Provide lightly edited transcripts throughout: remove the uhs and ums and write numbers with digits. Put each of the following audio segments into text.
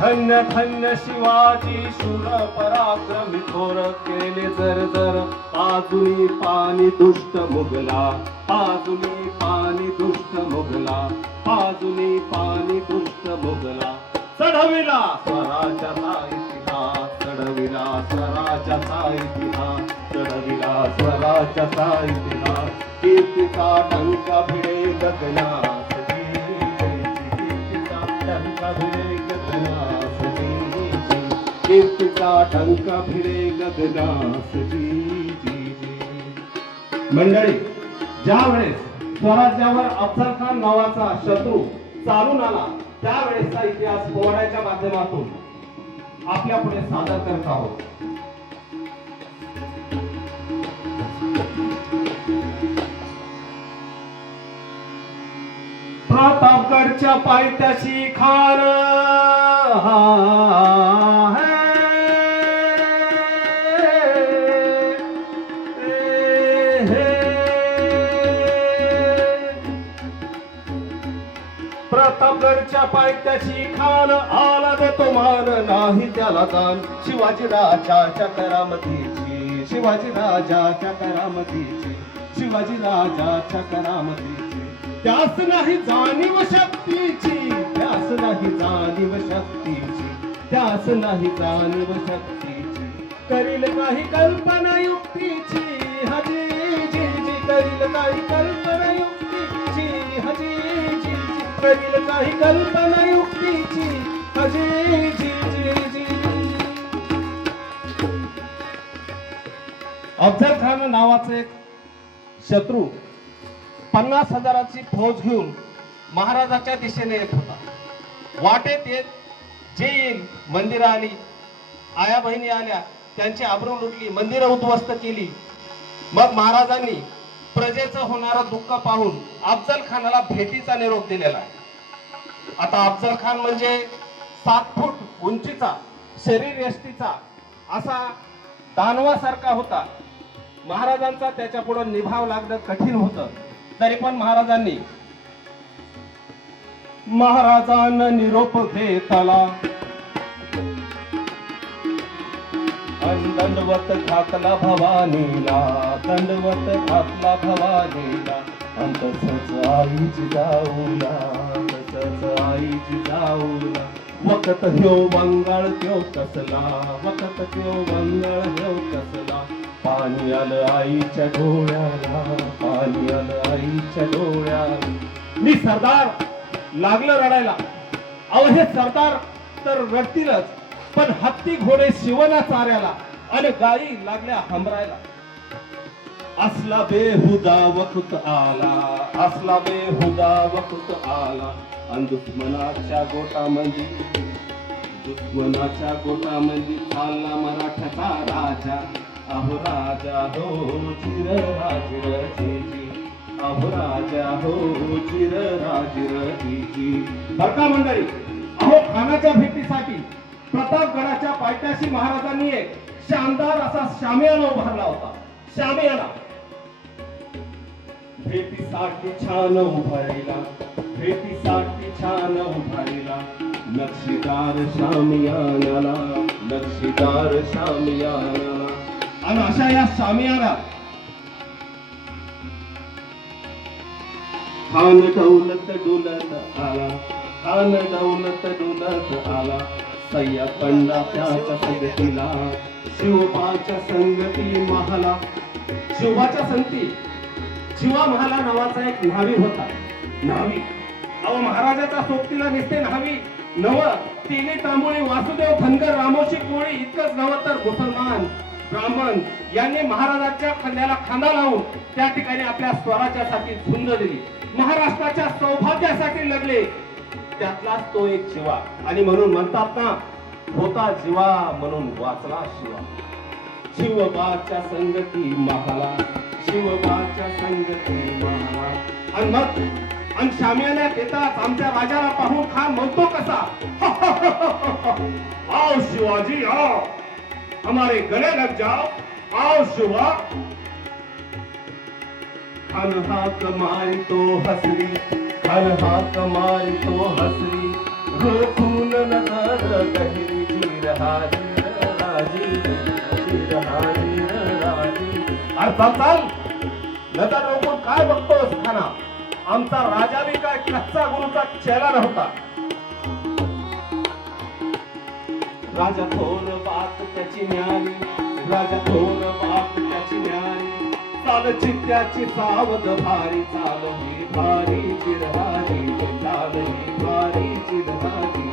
धन्य धन्य शिवाजी शूर पराक्रमी थोर केले जर जर पाजुनी पाणी दुष्ट मुगला पाजुनी पाणी दुष्ट मुगला पाजुनी पाणी दुष्ट मुगला चढविला स्वराज्याचा इतिहास चढविला स्वराज्याचा इतिहास चढविला स्वराज्याचा इतिहास कीर्तीचा टंका भिडे गगनास कीर्तीचा टंका भिडे गगनास कीर्तीचा टंका भिडे गगनास मंडळी, ज्या वेळेस स्वराज्यावर अफजल खान नावाचा शत्रू चालून आला त्यावेळेसचा इतिहास पोवाड्याच्या माध्यमातून आपल्या पुढे सादर करत आहोत. प्रतापगडच्या पायथ्याशी खान प्रतापगडच्या पायथ्याशी खान आला देतो मान नाही त्याला जाण शिवाजी राजाच्या करामतीची शिवाजी राजाच्या करामतीची शिवाजी राजाच्या करामतीची त्यास नाही जाणीव शक्तीची त्यास नाही जाणीव शक्तीची त्यास नाही जाणीव शक्तीची करील काही कल्पना युक्तीची हजी जी जी करील काही कल्पना युक्तीची हजी जी जी करील काही कल्पना युक्तीची हजी जी जी जी. अफजल खान नावाचे एक शत्रू 50,000ची फौज घेऊन महाराजाच्या दिशेने येत होता. वाटेत येत जे येईल मंदिरं आली, आया बहिणी आल्या, त्यांची आबरू लुटली, मंदिरं उद्ध्वस्त केली. मग महाराजांनी प्रजेचं होणारं दुःख पाहून अफजल खानाला भेटीचा निरोप दिलेला आहे. आता अफजल खान म्हणजे 7 फूट उंचीचा, शरीर यष्टीचा असा दानवासारखा होता. महाराजांचा त्याच्या पुढे निभाव लागणं कठीण होतं. तरी पण महाराजांना निरोप घेतला दंडवत घातला भवानीला दंडवत घातला भवानीला तसंच आईची जाऊला तसंच आईची जाऊला वकत ह्यो मंगळ त्यो कसला वकत त्यो मंगळ ह्यो कसला पाणी आलं आईच्या डोळ्याला पाणी आलं आईच्या डोळ्याला. मी सरदार लागलं रडायला. अहो हे सरदार तर रडतीलच, पण हत्ती घोडे शिवना चाऱ्याला आणि गायी लागल्या हंबरायला. असला बेहुदा वखत आला असला बेहुदा वखत आला आणि दुश्मनाच्या गोटामध्ये चालला मराठ्याचा राजा. अहो राजा हो चिरराजजी अहो राजा हो चिरराजजी. बरका मंडळी, अहो खानाच्या भेटीसाठी प्रतापगडाच्या पायथ्याशी महाराजांनी एक शानदार असा शामियाना उभारला होता. शामियाना भेटीसाठी छान उभारला भेटीसाठी छान उभारला नक्षीदार शामियानाला नक्षीदार शामियानाला. आणि अशा या शामियाना खान दौलत डुलत आला खान दौलत डुलत आला सय्या पंडाच्या संगतीला शिवबाच्या संगती महाला. शिवबाच्या संगती शिवा महाला नावाचा एक न्हावी होता. न्हावी अहो महाराजाच्या सोबतीला निसते न्हावी नव तिने तांबोळी वासुदेव धनगर रामोशी कोळी इतकंच नव्हे तर मुसलमान ब्राह्मण यांनी महाराजांच्या खांद्याला खांदा लावून त्या ठिकाणी आपल्या स्वराज्यासाठी झुंज दिली. महाराष्ट्राच्या सौभाग्यासाठी लढले. त्यातलाच तो एक शिवा. आणि म्हणून म्हणतात ना, होता जीवा म्हणून वाचला शिवा. शिवबाच्या संगती महाला शिवबाच्या संगती महाला. आणि मग आणि शामियान्यात येताच आमच्या राजाला पाहून खान म्हणतो कसा, आओ शिवाजी आओ हमारे गले लग जाओ आओ शिवा. खान हाक मारी तो हसरी अन हाक मारी तो हसरी रोखून नजर गहिरी चिरहारी राजी चिरहारी राजी. अरे चाल नजर रोखून काय बघतोस खाना? आमचा राजा बी काय कच्चा गुरुचा चेला नव्हता. राजा थोर बात त्याची न्यारी, राजा थोर बात त्याची न्यारी. चाल चित्त्याची सावध भारी, चाल ही भारी चिरहारी, चाल ही भारी चिरहारी.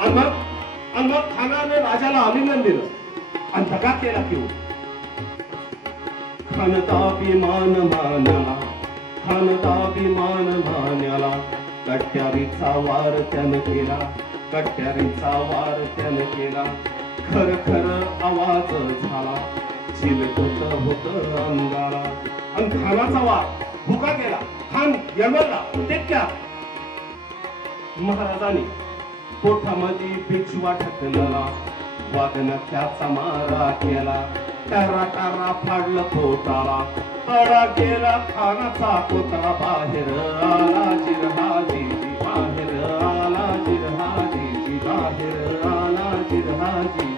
आणि मग खानाने राजाला आलिंगन दिलं आणि दगा केला की खानदाभिमान मानला, खानदाभिमान मानला. कट्यारीचा वार त्यानं केला, कट्यारीचा वार त्यानं केला. खर खर आवाज झाला, चिलकत होत अंगाला. आणि खानाचा वार भुका गेला, खान यमला तेक्या. महाराजांनी पोटामध्ये बिछवा ढकलला, वाघनख्याचा मारा केला. टारा टारा फाडलं पोटाला, तडा गेला खानाचा पोतळा. बाहेर आला चिरहाजी, बाहेर आला चिरहाजी, बाहेर आला चिरहाजी.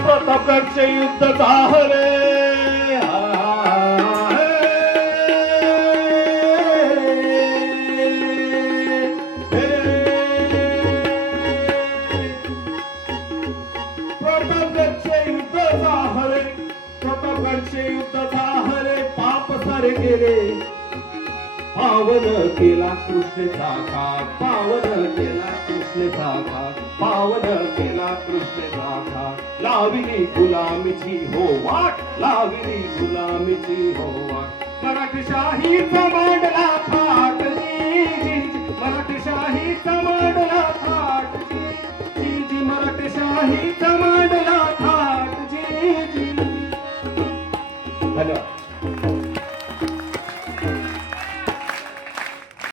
प्रतापगडचे युद्ध झाले, पाप सारे गेले. पावन केला कृष्णेचा घाट, पावन केला कृष्णेचा घाट, पावन केला कृष्णेचा घाट. लाविली गुलामीची हो वाट, लाविली गुलामीची हो वाट. मराठीशाहीचा मांडला थाट जी जी, मराठीशाहीचा मांडला थाट जी जी जी, मराठीशाहीचा मांडला थाट जी जी. धन्यवाद.